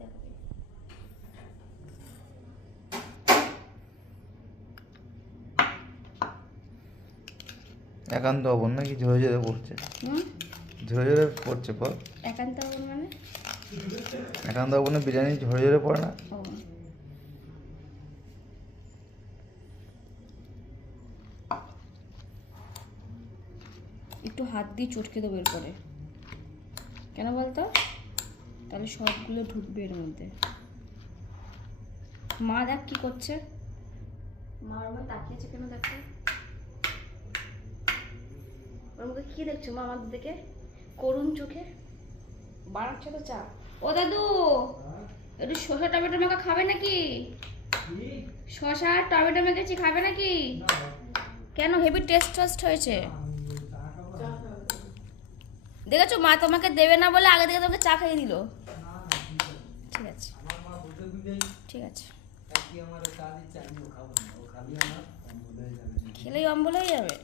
দেখাবে। একান্ত অবন নাকি ঝরে ঝরে পড়ছে? ঝরে ঝরে পড়ছে পর একান্ত অবন মানে? একান্ত অবনে বিরিয়ানি ঝরে ঝরে পড়ে না? ও একটু হাত দিয়ে চটকে দেবো এরপরে, কেন বলতো? তাহলে সবগুলো ঢুকবে এর মধ্যে। মা দেখ কি করছে, মা আমার তাকিয়েছে কেন দেখো, ওর মুখে কি দেখছো মা আমাদের দিকে করুণ চোখে? বাড়াচ্ছে তো চা। ও দাদু একটু শসা টমেটো মাখা খাবে নাকি? শসা টমেটো মেখেছি, খাবে নাকি? কেন, হেভি টেস্ট হয়েছে। দেখেছো মা তোমাকে দেবে না বলে আগে থেকে তোমাকে চা খাইয়ে দিল। ঠিক আছে ঠিক আছে, খেলেই অম্বল হয়ে যাবে।